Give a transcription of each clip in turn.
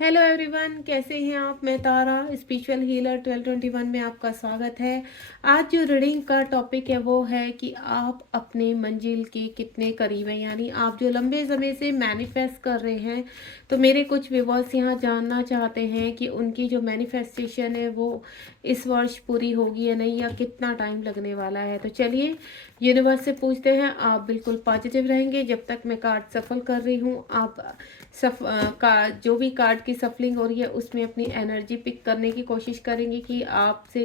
Hello everyone, कैसे हैं आप। मैं तारा, स्पिरिचुअल हीलर 1221 में आपका स्वागत है। आज जो रीडिंग का टॉपिक है वो है कि आप अपने मंजिल के कितने करीब हैं, यानी आप जो लंबे समय से मैनिफेस्ट कर रहे हैं। तो मेरे कुछ व्यूअर्स यहाँ जानना चाहते हैं कि उनकी जो मैनिफेस्टेशन है वो इस वर्ष पूरी होगी या नहीं, या कितना टाइम लगने वाला है। तो चलिए यूनिवर्स से पूछते हैं। आप बिल्कुल पॉजिटिव रहेंगे जब तक मैं कार्ड सफल कर रही हूँ। आप जो भी कार्ड की सफलिंग हो रही है उसमें अपनी एनर्जी पिक करने की कोशिश करेंगे कि आपसे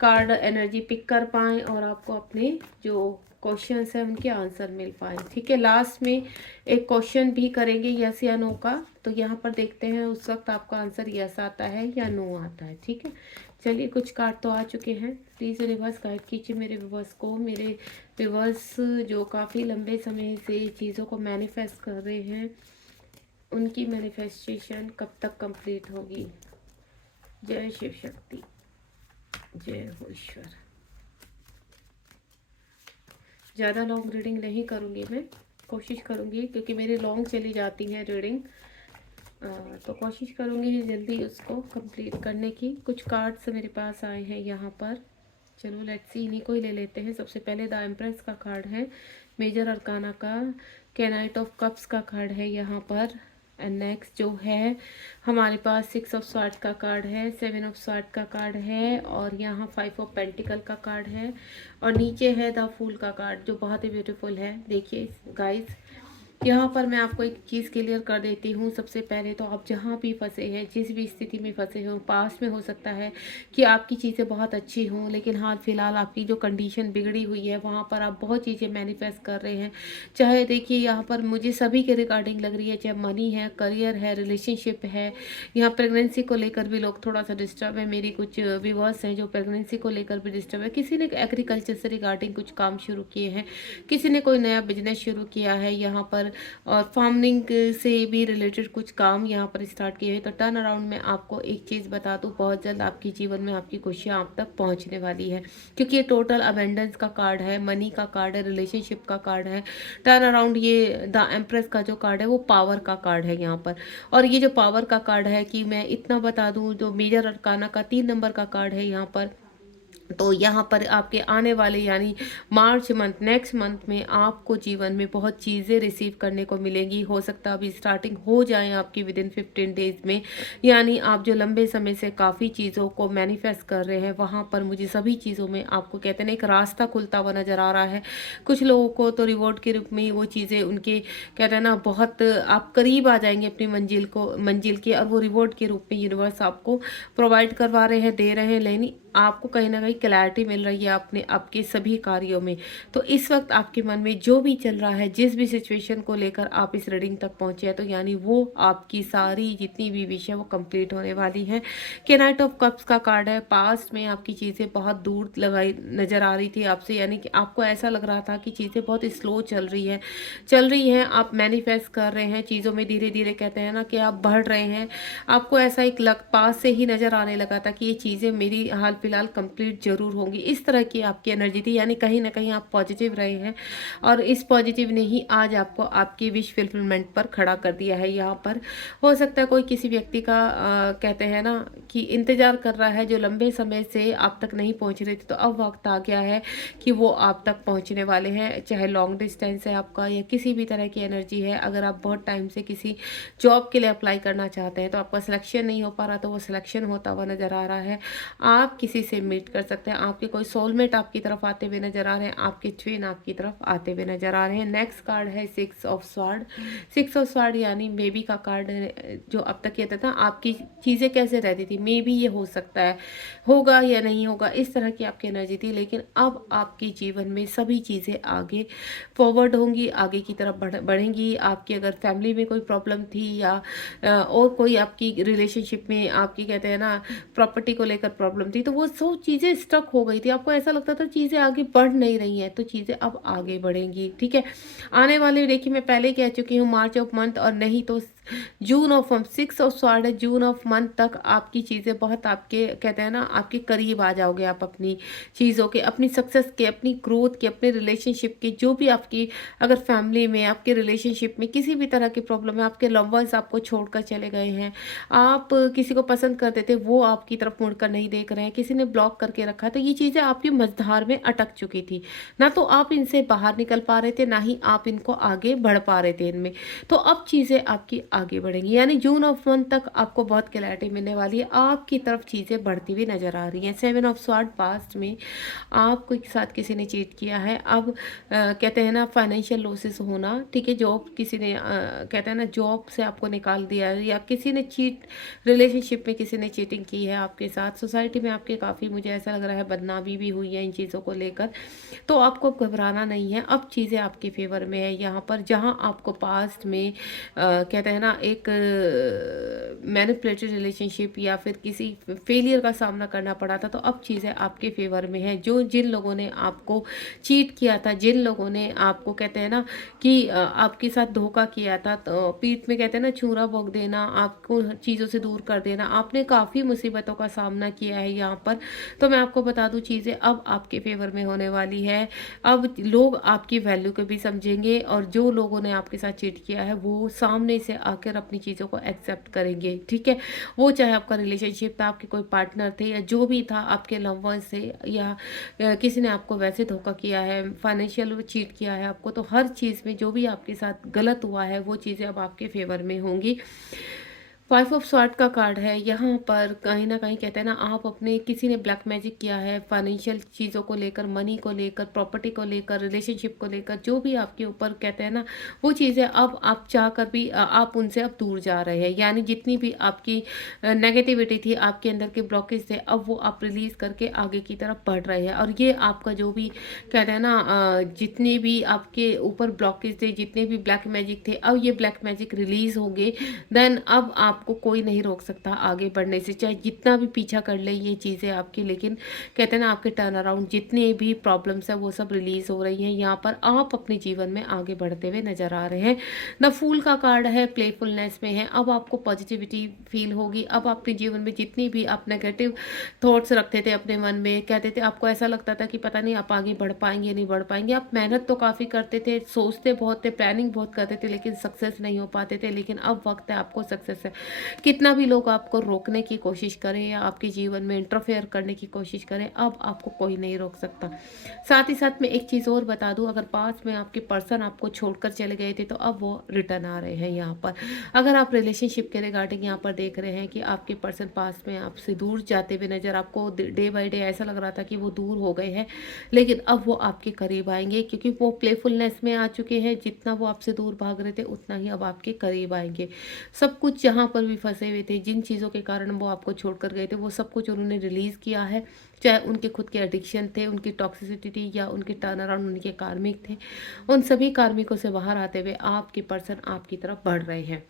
कार्ड एनर्जी पिक कर पाएँ और आपको अपने जो क्वेश्चंस हैं उनके आंसर मिल पाए। ठीक है, लास्ट में एक क्वेश्चन भी करेंगे यस या नो का। तो यहाँ पर देखते हैं उस वक्त आपका आंसर यस आता है या नो आता है। ठीक है, चलिए कुछ कार्ड तो आ चुके हैं। प्लीज़ रिवर्स गाइड कीजिए मेरे व्यूवर्स को। मेरे व्यूवर्स जो काफ़ी लंबे समय से चीज़ों को मैनिफेस्ट कर रहे हैं, उनकी मैनिफेस्टेशन कब तक कंप्लीट होगी। जय शिव शक्ति, जय हो ईश्वर। ज़्यादा लॉन्ग रीडिंग नहीं करूँगी, मैं कोशिश करूँगी क्योंकि मेरी लॉन्ग चली जाती है रीडिंग। तो कोशिश करूँगी जल्दी उसको कंप्लीट करने की। कुछ कार्ड्स मेरे पास आए हैं यहाँ पर। चलो लेट्स सी, इन्हीं को ही ले लेते हैं। सबसे पहले द एम्प्रेस का कार्ड है, मेजर अरकाना का नाइट ऑफ कप्स का कार्ड है यहाँ पर। एंड नेक्स्ट जो है हमारे पास 6 ऑफ स्वॉर्ड का कार्ड है, 7 ऑफ स्वॉर्ड का कार्ड है, और यहाँ 5 ऑफ पेंटिकल का कार्ड है, और नीचे है द फूल का कार्ड जो बहुत ही ब्यूटीफुल है। देखिए गाइस, यहाँ पर मैं आपको एक चीज़ क्लियर कर देती हूँ। सबसे पहले तो आप जहाँ भी फंसे हैं, जिस भी स्थिति में फंसे हो, पास में हो सकता है कि आपकी चीज़ें बहुत अच्छी हों, लेकिन हाल फिलहाल आपकी जो कंडीशन बिगड़ी हुई है वहाँ पर आप बहुत चीज़ें मैनिफेस्ट कर रहे हैं। चाहे देखिए यहाँ पर मुझे सभी के रिगार्डिंग लग रही है, चाहे मनी है, करियर है, रिलेशनशिप है, यहाँ प्रेगनेंसी को लेकर भी लोग थोड़ा सा डिस्टर्ब है। मेरी कुछ व्यूवर्स हैं जो प्रेगनेंसी को लेकर भी डिस्टर्ब है। किसी ने एग्रीकल्चर से रिगार्डिंग कुछ काम शुरू किए हैं, किसी ने कोई नया बिजनेस शुरू किया है यहाँ पर, और फार्मिंग से भी रिलेटेड कुछ काम यहाँ पर स्टार्ट किए हैं। तो टर्न अराउंड में आपको एक चीज़ बता दूँ, बहुत जल्द आपके जीवन में आपकी खुशियाँ आप तक पहुँचने वाली है, क्योंकि ये टोटल अबेंडेंस का कार्ड है, मनी का कार्ड है, रिलेशनशिप का कार्ड है। टर्न अराउंड ये द एम्प्रेस का जो कार्ड है वो पावर का कार्ड है यहाँ पर। और ये जो पावर का कार्ड है, कि मैं इतना बता दूँ, जो मेजर अरकाना का 3 नंबर का कार्ड है यहाँ पर। तो यहाँ पर आपके आने वाले यानी मार्च मंथ, नेक्स्ट मंथ में आपको जीवन में बहुत चीज़ें रिसीव करने को मिलेंगी। हो सकता है अभी स्टार्टिंग हो जाए आपकी विद इन 15 डेज में। यानी आप जो लंबे समय से काफ़ी चीज़ों को मैनिफेस्ट कर रहे हैं, वहाँ पर मुझे सभी चीज़ों में आपको कहते हैं ना एक रास्ता खुलता हुआ नज़र आ रहा है। कुछ लोगों को तो रिवॉर्ड के रूप में वो चीज़ें उनके कहते हैं ना बहुत आप करीब आ जाएंगे अपनी मंजिल के, और वो रिवॉर्ड के रूप में यूनिवर्स आपको प्रोवाइड करवा रहे हैं, दे रहे हैं। लेनी आपको कहीं ना कहीं क्लैरिटी मिल रही है अपने आपके सभी कार्यों में। तो इस वक्त आपके मन में जो भी चल रहा है, जिस भी सिचुएशन को लेकर आप इस रीडिंग तक पहुंचे हैं, तो यानी वो आपकी सारी जितनी भी विश है वो कंप्लीट होने वाली है। कि नाइट ऑफ कप्स का कार्ड है, पास्ट में आपकी चीज़ें बहुत दूर लगाई नज़र आ रही थी आपसे, यानी कि आपको ऐसा लग रहा था कि चीज़ें बहुत स्लो चल रही हैं। आप मैनिफेस्ट कर रहे हैं चीज़ों में, धीरे धीरे कहते हैं ना कि आप बढ़ रहे हैं। आपको ऐसा एक पास से ही नज़र आने लगा था कि ये चीज़ें मेरी हाल फिलहाल कंप्लीट जरूर होंगी। इस तरह की आपकी एनर्जी थी, यानी कहीं ना कहीं आप पॉजिटिव रहे हैं, और इस पॉजिटिव ने ही आज आपको आपकी विश फुलफिलमेंट पर खड़ा कर दिया है। यहाँ पर हो सकता है कोई किसी व्यक्ति का कहते हैं ना कि इंतजार कर रहा है, जो लंबे समय से आप तक नहीं पहुँच रहे थे, तो अब वक्त आ गया है कि वो आप तक पहुँचने वाले हैं। चाहे लॉन्ग डिस्टेंस है आपका या किसी भी तरह की एनर्जी है, अगर आप बहुत टाइम से किसी जॉब के लिए अप्लाई करना चाहते हैं तो आपका सिलेक्शन नहीं हो पा रहा, तो वो सिलेक्शन होता हुआ नज़र आ रहा है। आप किसी से मीट कर सकते हैं, आपके कोई सोलमेट आपकी तरफ आते हुए नजर आ रहे हैं, आपके ट्विन आपकी तरफ आते हुए नजर आ रहे हैं। नेक्स्ट कार्ड है 6 ऑफ स्वॉर्ड। 6 ऑफ स्वॉर्ड यानी मे बी का कार्ड, जो अब तक कहता था आपकी चीज़ें कैसे रहती थी, मे बी ये हो सकता है होगा या नहीं होगा, इस तरह की आपकी एनर्जी थी। लेकिन अब आपके जीवन में सभी चीज़ें आगे फॉरवर्ड होंगी, आगे की तरफ बढ़ेंगी। आपकी अगर फैमिली में कोई प्रॉब्लम थी, या और कोई आपकी रिलेशनशिप में आपकी कहते हैं ना प्रॉपर्टी को लेकर प्रॉब्लम थी, तो वो सब चीज़ें स्टक हो गई थी, आपको ऐसा लगता था चीज़ें आगे बढ़ नहीं रही हैं, तो चीज़ें अब आगे बढ़ेंगी। ठीक है, आने वाले देखिए मैं पहले कह चुकी हूँ मार्च ऑफ मंथ, और नहीं तो जून ऑफ 6 ऑफ स्वॉर्ड है, जून ऑफ मंथ तक आपकी चीज़ें बहुत आपके कहते हैं ना आपके करीब आ जाओगे आप अपनी चीज़ों के, अपनी सक्सेस के, अपनी ग्रोथ के, अपने रिलेशनशिप की, जो भी आपकी अगर फैमिली में आपके रिलेशनशिप में किसी भी तरह की प्रॉब्लम है, आपके लव वंस आपको छोड़कर चले गए हैं, आप किसी को पसंद करते थे वो आपकी तरफ मुड़कर नहीं देख रहे हैं, किसी ने ब्लॉक करके रखा है, तो ये चीज़ें आपकी मझधार में अटक चुकी थी। ना तो आप इनसे बाहर निकल पा रहे थे, ना ही आप इनको आगे बढ़ पा रहे थे इनमें। तो अब चीज़ें आपकी आगे बढ़ेंगी, यानी जून ऑफ मंथ तक आपको बहुत क्लैरिटी मिलने वाली है, आपकी तरफ चीज़ें बढ़ती हुई नज़र आ रही हैं। 7 ऑफ स्वॉर्ड पास्ट में आपके साथ किसी ने चीट किया है, अब कहते हैं ना फाइनेंशियल लॉसेस होना, ठीक है, जॉब किसी ने कहते हैं ना जॉब से आपको निकाल दिया है, या किसी ने चीट रिलेशनशिप में किसी ने चीटिंग की है आपके साथ, सोसाइटी में आपके काफ़ी मुझे ऐसा लग रहा है बदनामी भी हुई है इन चीज़ों को लेकर। तो आपको अब घबराना नहीं है, अब चीज़ें आपके फेवर में है यहाँ पर, जहाँ आपको पास्ट में कहते हैं ना एक मैनिपुलेटेड रिलेशनशिप या फिर किसी फेलियर का सामना करना पड़ा था, तो अब चीज़ें आपके फेवर में है। जो जिन लोगों ने आपको चीट किया था, जिन लोगों ने आपको कहते हैं ना कि आपके साथ धोखा किया था, तो पीठ में कहते हैं ना छुरा भोंक देना, आपको चीज़ों से दूर कर देना, आपने काफ़ी मुसीबतों का सामना किया है यहाँ पर। तो मैं आपको बता दूँ चीज़ें अब आपके फेवर में होने वाली है। अब लोग आपकी वैल्यू को भी समझेंगे, और जो लोगों ने आपके साथ चीट किया है वो सामने से आकर अपनी चीज़ों को एक्सेप्ट करेंगे, ठीक है। वो चाहे आपका रिलेशनशिप था, आपके कोई पार्टनर थे, या जो भी था, आपके लव वंस थे, या किसी ने आपको वैसे धोखा किया है, फाइनेंशियल चीट किया है आपको, तो हर चीज़ में जो भी आपके साथ गलत हुआ है वो चीज़ें अब आपके फेवर में होंगी। 5 ऑफ स्वॉर्ड का कार्ड है यहाँ पर, कहीं ना कहीं कहते हैं ना आप अपने किसी ने ब्लैक मैजिक किया है फाइनेंशियल चीज़ों को लेकर, मनी को लेकर, प्रॉपर्टी को लेकर, रिलेशनशिप को लेकर, जो भी आपके ऊपर कहते हैं ना वो चीज़ें अब आप चाह कर भी आप उनसे अब दूर जा रहे हैं, यानी जितनी भी आपकी नेगेटिविटी थी, आपके अंदर के ब्लॉकेज थे, अब वो आप रिलीज करके आगे की तरफ बढ़ रहे हैं। और ये आपका जो भी कहते हैं ना जितने भी आपके ऊपर ब्लॉकेज थे, जितने भी ब्लैक मैजिक थे, अब ये ब्लैक मैजिक रिलीज होंगे। देन अब आपको कोई नहीं रोक सकता आगे बढ़ने से, चाहे जितना भी पीछा कर ले ये चीज़ें आपकी, लेकिन कहते हैं ना आपके टर्न अराउंड जितने भी प्रॉब्लम्स है वो सब रिलीज हो रही हैं यहाँ पर, आप अपने जीवन में आगे बढ़ते हुए नजर आ रहे हैं। द फूल का कार्ड है, प्लेफुलनेस में है, अब आपको पॉजिटिविटी फील होगी। अब अपने जीवन में जितनी भी आप नेगेटिव थॉट्स रखते थे अपने मन में, कहते थे, आपको ऐसा लगता था कि पता नहीं आप आगे बढ़ पाएंगे नहीं बढ़ पाएंगे, आप मेहनत तो काफ़ी करते थे, सोचते बहुत थे, प्लानिंग बहुत करते थे, लेकिन सक्सेस नहीं हो पाते थे, लेकिन अब वक्त है आपको सक्सेस है। कितना भी लोग आपको रोकने की कोशिश करें या आपके जीवन में इंटरफेयर करने की कोशिश करें, अब आपको कोई नहीं रोक सकता। साथ ही साथ मैं एक चीज़ और बता दूं, अगर पास में आपके पर्सन आपको छोड़कर चले गए थे तो अब वो रिटर्न आ रहे हैं यहाँ पर। अगर आप रिलेशनशिप के रिगार्डिंग यहाँ पर देख रहे हैं कि आपके पर्सन पास में आपसे दूर जाते हुए नजर, आपको डे बाय डे ऐसा लग रहा था कि वो दूर हो गए हैं, लेकिन अब वो आपके करीब आएंगे, क्योंकि वो प्लेफुलनेस में आ चुके हैं। जितना वो आपसे दूर भाग रहे थे उतना ही अब आपके करीब आएंगे। सब कुछ जहाँ पर भी फंसे हुए थे, जिन चीज़ों के कारण वो आपको छोड़कर गए थे, वो सब कुछ उन्होंने रिलीज़ किया है, चाहे उनके खुद के एडिक्शन थे, उनकी टॉक्सिसिटी थी, या उनके टर्न अराउंड उनके कार्मिक थे। उन सभी कार्मिकों से बाहर आते हुए आपके पर्सन आपकी तरफ बढ़ रहे हैं,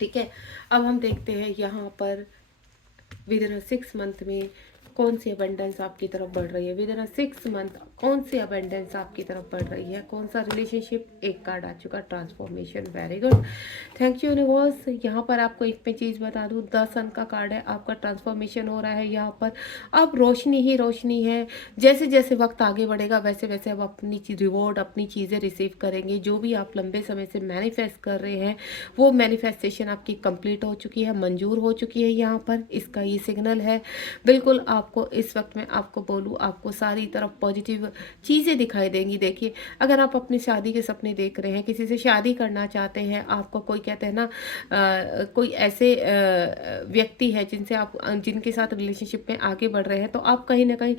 ठीक है। अब हम देखते हैं यहाँ पर विद इन 6 मंथ में कौन सी अबंडेंस आपकी तरफ बढ़ रही है। विद इन 6 मंथ कौन सी अबंडेंस आपकी तरफ बढ़ रही है, कौन सा रिलेशनशिप। एक कार्ड आ चुका, transformation, very good, thank you universe. यहाँ पर आपको एक मैं चीज़ बता दूँ, 10 सन का कार्ड है, आपका ट्रांसफॉर्मेशन हो रहा है यहाँ पर। अब रोशनी ही रोशनी है, जैसे जैसे वक्त आगे बढ़ेगा वैसे वैसे अब अपनी रिवॉर्ड, अपनी चीज़ें रिसीव करेंगे। जो भी आप लंबे समय से मैनिफेस्ट कर रहे हैं वो मैनिफेस्टेशन आपकी कंप्लीट हो चुकी है, मंजूर हो चुकी है यहाँ पर, इसका ये सिग्नल है। बिल्कुल आपको इस वक्त में आपको बोलूँ, आपको सारी तरफ पॉजिटिव चीज़ें दिखाई देंगी। देखिए, अगर आप अपनी शादी के सपने देख रहे हैं, किसी से शादी करना चाहते हैं, आपको कोई कहते हैं ना कोई ऐसे व्यक्ति है जिनसे आप जिनके साथ रिलेशनशिप में आगे बढ़ रहे हैं, तो आप कहीं ना कहीं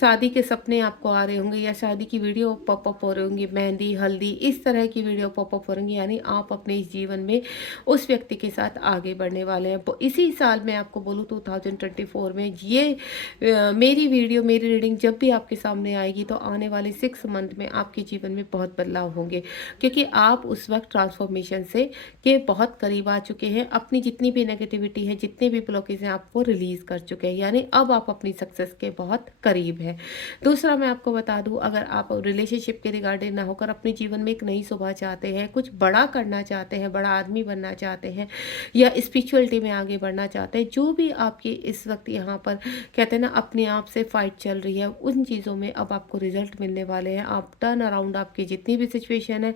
शादी के सपने आपको आ रहे होंगे, या शादी की वीडियो पॉपअप हो रही होंगी, मेहंदी, हल्दी, इस तरह की वीडियो पॉपअप हो रही, यानी आप अपने इस जीवन में उस व्यक्ति के साथ आगे बढ़ने वाले हैं। इसी साल में आपको बोलूँ 2024 में ये मेरी वीडियो, मेरी रीडिंग जब भी आपके सामने आएगी तो आने वाले 6 मंथ में आपके जीवन में बहुत बदलाव होंगे, क्योंकि आप उस वक्त ट्रांसफॉर्मेशन से के बहुत करीब आ चुके हैं। अपनी जितनी भी नेगेटिविटी है, जितने भी ब्लॉकेज हैं, आपको रिलीज़ कर चुके हैं, यानी अब आप अपनी सक्सेस के बहुत करीब हैं। दूसरा मैं आपको बता दूं, अगर आप रिलेशनशिप के रिगार्डिंग ना होकर अपने जीवन में एक नई सुबह चाहते हैं, कुछ बड़ा करना चाहते हैं, बड़ा आदमी बनना चाहते हैं या स्पिरिचुअलिटी में आगे बढ़ना चाहते हैं, जो भी आपकी इस वक्त यहाँ पर कहते हैं ना अपने आप से फाइट चल रही है, उन चीज़ों में अब आपको रिजल्ट मिलने वाले हैं। आप टर्न अराउंड, आपकी जितनी भी सिचुएशन है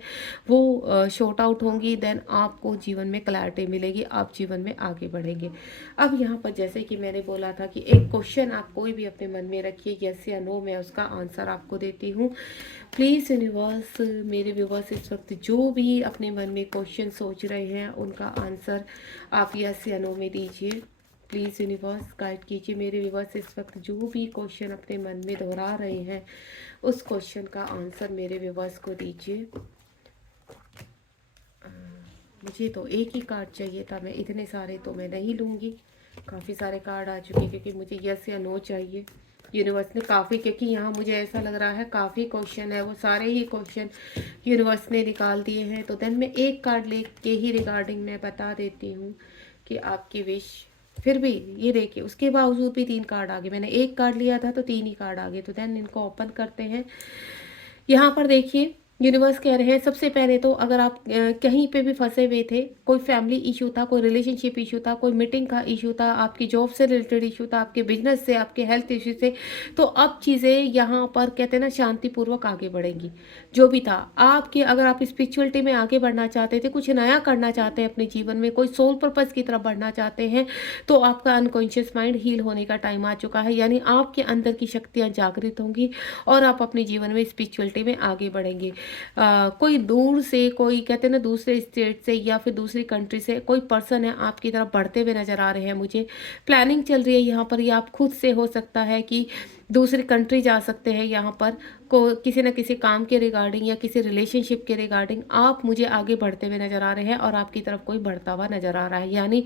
वो शॉर्ट आउट होंगी, देन आपको जीवन में क्लैरिटी मिलेगी, आप जीवन में आगे बढ़ेंगे। अब यहाँ पर जैसे कि मैंने बोला था कि एक क्वेश्चन आप कोई भी अपने मन में रखिए, यस या नो, मैं उसका आंसर आपको देती हूँ। प्लीज़ यूनिवर्स, मेरे व्यूवर्स इस वक्त जो भी अपने मन में क्वेश्चन सोच रहे हैं उनका आंसर आप यस या नो में दीजिए। प्लीज़ यूनिवर्स गाइड कीजिए मेरे व्यूवर्स, इस वक्त जो भी क्वेश्चन अपने मन में दोहरा रहे हैं उस क्वेश्चन का आंसर मेरे व्यूवर्स को दीजिए। मुझे तो एक ही कार्ड चाहिए था, मैं इतने सारे तो मैं नहीं लूँगी, काफ़ी सारे कार्ड आ चुके हैं, क्योंकि मुझे यस या नो चाहिए। यूनिवर्स ने काफ़ी, क्योंकि यहाँ मुझे ऐसा लग रहा है काफ़ी क्वेश्चन है, वो सारे ही क्वेश्चन यूनिवर्स ने निकाल दिए हैं। तो देन मैं एक कार्ड ले के ही रिगार्डिंग मैं बता देती हूँ कि आपकी विश। फिर भी ये देखिए, उसके बावजूद भी 3 कार्ड आ गए, मैंने एक कार्ड लिया था तो 3 ही कार्ड आ गए। तो देन इनको ओपन करते हैं। यहाँ पर देखिए, यूनिवर्स कह रहे हैं सबसे पहले तो अगर आप कहीं पे भी फंसे हुए थे, कोई फैमिली इशू था, कोई रिलेशनशिप इशू था, कोई मीटिंग का इशू था, आपकी जॉब से रिलेटेड इशू था, आपके बिजनेस से, आपके हेल्थ इशू से, तो अब चीज़ें यहाँ पर कहते हैं ना शांतिपूर्वक आगे बढ़ेंगी। जो भी था आपके, अगर आप स्पिरिचुअलिटी में आगे बढ़ना चाहते थे, कुछ नया करना चाहते हैं अपने जीवन में, कोई सोल पर्पस की तरफ बढ़ना चाहते हैं, तो आपका अनकॉन्शियस माइंड हील होने का टाइम आ चुका है, यानी आपके अंदर की शक्तियाँ जागृत होंगी और आप अपने जीवन में स्पिरिचुअलिटी में आगे बढ़ेंगे। कोई दूर से, कोई कहते हैं ना दूसरे स्टेट से या फिर दूसरी कंट्री से कोई पर्सन है आपकी तरफ बढ़ते हुए नज़र आ रहे हैं। मुझे प्लानिंग चल रही है यहाँ पर, या आप खुद से हो सकता है कि दूसरी कंट्री जा सकते हैं। यहाँ पर को किसी न किसी काम के रिगार्डिंग या किसी रिलेशनशिप के रिगार्डिंग आप मुझे आगे बढ़ते हुए नज़र आ रहे हैं और आपकी तरफ कोई बढ़ता हुआ नज़र आ रहा है। यानी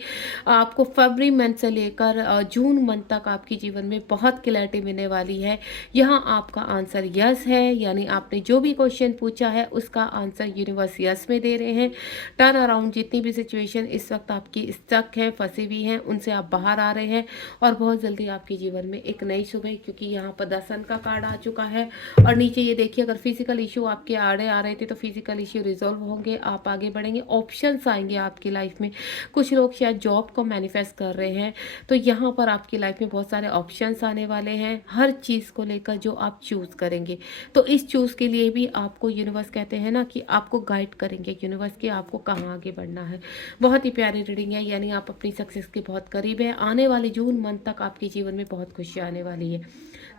आपको फरवरी मंथ से लेकर जून मंथ तक आपके जीवन में बहुत क्लैरिटी मिलने वाली है। यहाँ आपका आंसर यस है, यानी आपने जो भी क्वेश्चन पूछा है उसका आंसर यूनिवर्स यस में दे रहे हैं। टर्न अराउंड, जितनी भी सिचुएशन इस वक्त आपकी स्टक है, फंसी हुई हैं, उनसे आप बाहर आ रहे हैं और बहुत जल्दी आपके जीवन में एक नई सुबह, क्योंकि यहाँ पर 10 का कार्ड आ चुका है। और नीचे ये देखिए, अगर फिजिकल इशू आपके आड़े आ रहे थे तो फिजिकल इशू रिजॉल्व होंगे, आप आगे बढ़ेंगे, ऑप्शंस आएंगे आपकी लाइफ में। कुछ लोग शायद जॉब को मैनिफेस्ट कर रहे हैं, तो यहाँ पर आपकी लाइफ में बहुत सारे ऑप्शंस आने वाले हैं हर चीज़ को लेकर जो आप चूज़ करेंगे। तो इस चूज़ के लिए भी आपको यूनिवर्स कहते हैं ना कि आपको गाइड करेंगे यूनिवर्स कि आपको कहाँ आगे बढ़ना है। बहुत ही प्यारी रीडिंग है, यानी आप अपनी सक्सेस के बहुत करीब है। आने वाले जून मंथ तक आपके जीवन में बहुत खुशी आने वाली है।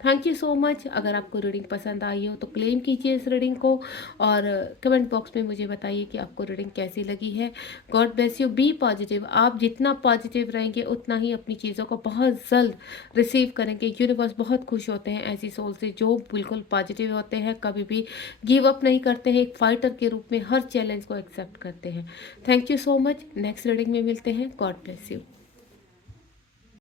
Thank you so much. अगर आपको रीडिंग पसंद आई हो तो क्लेम कीजिए इस रीडिंग को और कमेंट बॉक्स में मुझे बताइए कि आपको रीडिंग कैसी लगी है। God bless you, be positive. आप जितना पॉजिटिव रहेंगे उतना ही अपनी चीज़ों को बहुत जल्द रिसीव करेंगे। यूनिवर्स बहुत खुश होते हैं ऐसी सोल से जो बिल्कुल पॉजिटिव होते हैं, कभी भी गिव अप नहीं करते हैं, एक फाइटर के रूप में हर चैलेंज को एक्सेप्ट करते हैं। Thank you so much. Next reading में मिलते हैं। God bless you.